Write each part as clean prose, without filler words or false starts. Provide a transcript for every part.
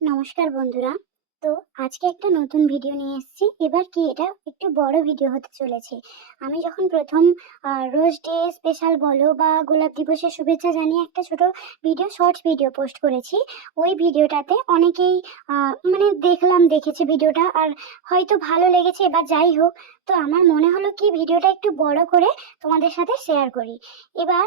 নমস্কার বন্ধুরা। তো আজকে একটা নতুন ভিডিও নিয়ে এসেছি। এবার কি এটা একটু বড় ভিডিও হতে চলেছে। আমি যখন প্রথম রোজ ডে স্পেশাল বলো বা গোলাপ দিবসের শুভেচ্ছা জানিয়ে একটা ছোট ভিডিও, শর্টস ভিডিও পোস্ট করেছি। ওই ভিডিওটাতে অনেকেই দেখেছে ভিডিওটা, আর হয়তো ভালো লেগেছে বা যাই হোক। তো আমার মনে হলো কি ভিডিওটা একটু বড় করে তোমাদের সাথে শেয়ার করি। এবার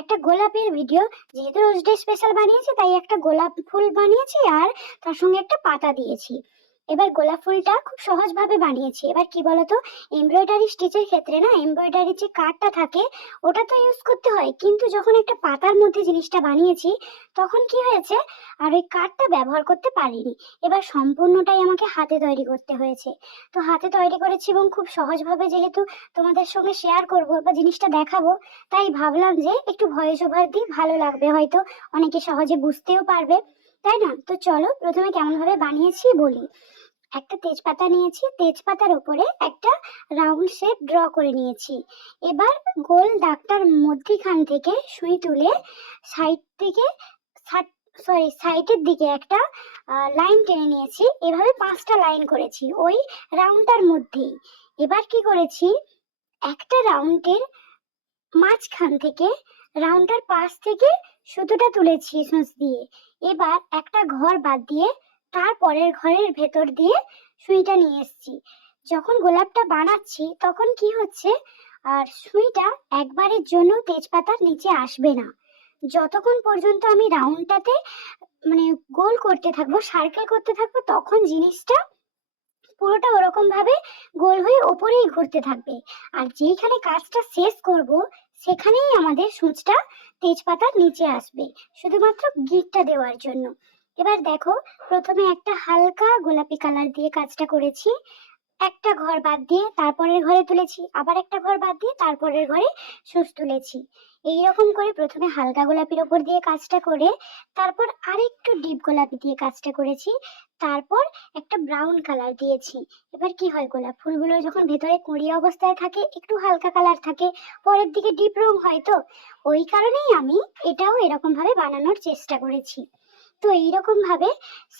একটা গোলাপের ভিডিও, যেহেতু রোজ ডে স্পেশাল বানিয়েছি তাই একটা গোলাপ ফুল বানিয়েছি আর তার সঙ্গে একটা পাতা দিয়েছি। এবার গোলাপ ফুলটা খুব সহজভাবে বানিয়েছি। এবার কি বলতো, এমব্রয়ডারি স্টিচের ক্ষেত্রে না, এমব্রয়ডারির যে কার্ডটা থাকে ওটা তো ইউজ করতে হয়, কিন্তু যখন একটা পাতার মধ্যে জিনিসটা বানিয়েছি তখন কি হয়েছে, আর ওই কার্ডটা ব্যবহার করতে পারিনি। এবার সম্পূর্ণটাই আমাকে হাতে তৈরি করতে হয়েছে। তো হাতে তৈরি করেছি এবং খুব সহজভাবে যেহেতু তোমাদের সঙ্গে শেয়ার করব বা জিনিসটা দেখাবো, তাই ভাবলাম যে একটু ভয়েস ওভার দিই, ভালো লাগবে, হয়তো অনেকে সহজে বুঝতেও পারবে, তাই না? তো চলো প্রথমে কেমন ভাবে বানিয়েছি বলি। একটা তেজপাতা নিয়েছি, তেজপাতার উপরে একটা রাউন্ড শেপ ড্র করে নিয়েছি। এবার গোল দাগটার মধ্যিখান থেকে সুই তুলে সাইড থেকে সাইডের দিকে একটা লাইন টেনে নিয়েছি। এভাবে 5টা লাইন করেছি ওই রাউন্ডটার মধ্যেই। এবার কি করেছি, একটা রাউন্ডের মাঝখান থেকে, রাউন্ডটার পাশ থেকে সুতোটা তুলেছি সুচ দিয়ে। এবার একটা ঘর বাদ দিয়ে তারপরের ঘরের ভেতর দিয়ে সুইটা নিয়ে এসেছি। যখন গোলাপটা বানাচ্ছি তখন কি হচ্ছে, আর সুইটা একবারের জন্য তেজপাতার নিচে আসবে না। যতক্ষণ পর্যন্ত আমি রাউন্ডটাতে মানে গোল করতে থাকবো, সার্কেল করতে থাকবো, তখন জিনিসটা পুরোটা ওরকম ভাবে গোল হয়ে ওপরেই ঘুরতে থাকবে। আর যেইখানে কাজটা শেষ করব সেখানেই আমাদের সূচটা তেজপাতার নিচে আসবে, শুধুমাত্র গিঁটটা দেওয়ার জন্য। এবার দেখো, প্রথমে একটা হালকা গোলাপি কালার দিয়ে কাজটা করেছি, একটা ঘর বাদ দিয়ে তারপরের ঘরে তুলেছি, আবার একটা ঘর বাদ দিয়ে তারপরের ঘরে সুচ তুলেছি। এইরকম করে প্রথমে হালকা গোলাপির ওপর দিয়ে কাজটা করে, তারপর আরেকটু ডিপ গোলাপি দিয়ে কাজটা করেছি, তারপর একটা ব্রাউন কালার দিয়েছি। এবার কি হয়, গোলাপ ফুলগুলো যখন ভেতরে কুঁড়ি অবস্থায় থাকে একটু হালকা কালার থাকে, পরের দিকে ডিপ রং হয়, তো ওই কারণেই আমি এটাও এরকম ভাবে বানানোর চেষ্টা করেছি। তো এইরকম ভাবে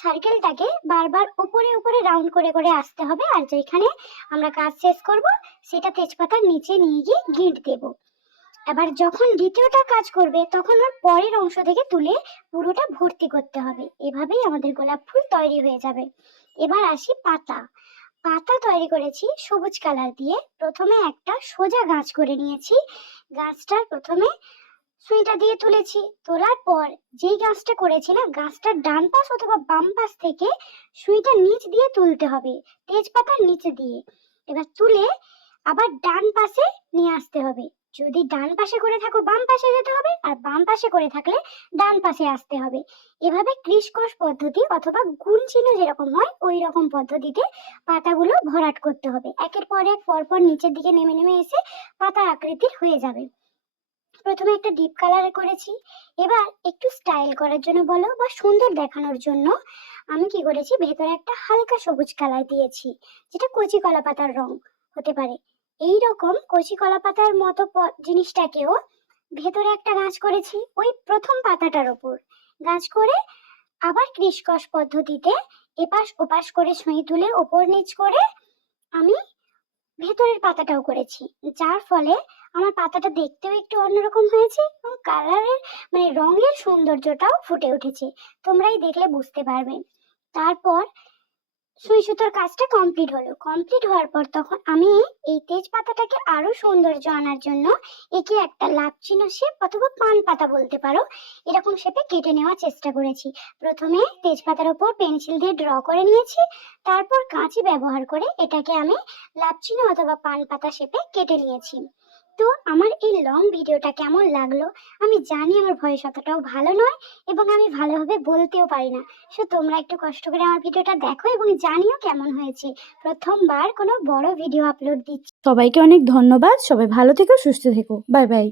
সার্কেলটাকে বারবার উপরে উপরে রাউন্ড করে করে আসতে হবে, আর যেখানে আমরা কাজ শেষ করব সেটা তেজপাতার নিচে নিয়ে গিয়ে গিঁট দেব। এবার যখন দ্বিতীয়টা কাজ করবে তখন ওর পরের অংশ থেকে তুলে পুরোটা ভর্তি করতে হবে। এভাবেই আমাদের গোলাপ ফুল তৈরি হয়ে যাবে। এবার আসি পাতা। পাতা তৈরি করেছি সবুজ কালার দিয়ে। প্রথমে একটা সোজা গাছ করে নিয়েছি, গাছটার প্রথমে সুইটা দিয়ে তুলেছি। তোলার পর যেই গাছটা করেছি না, গাছটার ডান পাশ অথবা বাম পাশ থেকে সুইটা নিচ দিয়ে তুলতে হবে, তেজপাতার নিচে দিয়ে। এবার তুলে আবার ডান পাশে নিয়ে আসতে হবে। যদি ডান পাশে করে থাকো বাম পাশে যেতে হবে, আর বাম পাশে করে থাকলে ডান পাশে আসতে হবে। এভাবে ক্রিসকস পদ্ধতি অথবা গুণ চিহ্ন যেরকম হয় ওই রকম পদ্ধতিতে পাতাগুলো ভরাট করতে হবে। একের পর এক পরপর নিচের দিকে নেমে নেমে এসে পাতা আকৃতির হয়ে যাবে। প্রথমে একটা ডিপ কালারে করেছি। এবার একটু স্টাইল করার জন্য বলো বা সুন্দর দেখানোর জন্য আমি কি করেছি, ভেতরে একটা হালকা সবুজ কালার দিয়েছি, যেটা কচি কলা পাতার রং হতে পারে। এই রকম কচি কলা পাতার মতো জিনিসটাকেও ভেতরে একটা গাছ করেছি ওই প্রথম পাতাটার উপর। গাছ করে আবার ক্রিসকস পদ্ধতিতে এপাশ ওপাশ করে সুই তুলে ওপর নিচ করে আমি ভেতরের পাতাটাও করেছি, যার ফলে আমার পাতাটা দেখতেও একটু অন্যরকম হয়েছে এবং কালারের রঙের সৌন্দর্যটাও ফুটে উঠেছে। তোমরাই দেখলে বুঝতে পারবে। তারপর সুই সুতোর কাজটা কমপ্লিট হলো। কমপ্লিট হওয়ার পর তখন আমি এই তেজপাতাটাকে আরো সৌন্দর্য আনার জন্য একে একটা লাভ চিহ্ন শেপ অথবা পান পাতা বলতে পারো, এরকম শেপে কেটে নেওয়ার চেষ্টা করেছি। প্রথমে তেজপাতার উপর পেন্সিল দিয়ে ড্র করে নিয়েছি, তারপর কাঁচি ব্যবহার করে এটাকে আমি লাভ চিহ্ন অথবা পান পাতা শেপে কেটে নিয়েছি। তো আমার এই লং ভিডিওটা কেমন লাগলো, আমি জানি আমার ভয়েস অতটাও ভালো নয় এবং আমি ভালোভাবে বলতেও পারি না। সো তোমরা একটু কষ্ট করে আমার ভিডিওটা দেখো এবং জানিও কেমন হয়েছে। প্রথমবার কোনো বড় ভিডিও আপলোড দিচ্ছি। সবাইকে অনেক ধন্যবাদ। সবাই ভালো থেকো, সুস্থ থেকো। Bye bye.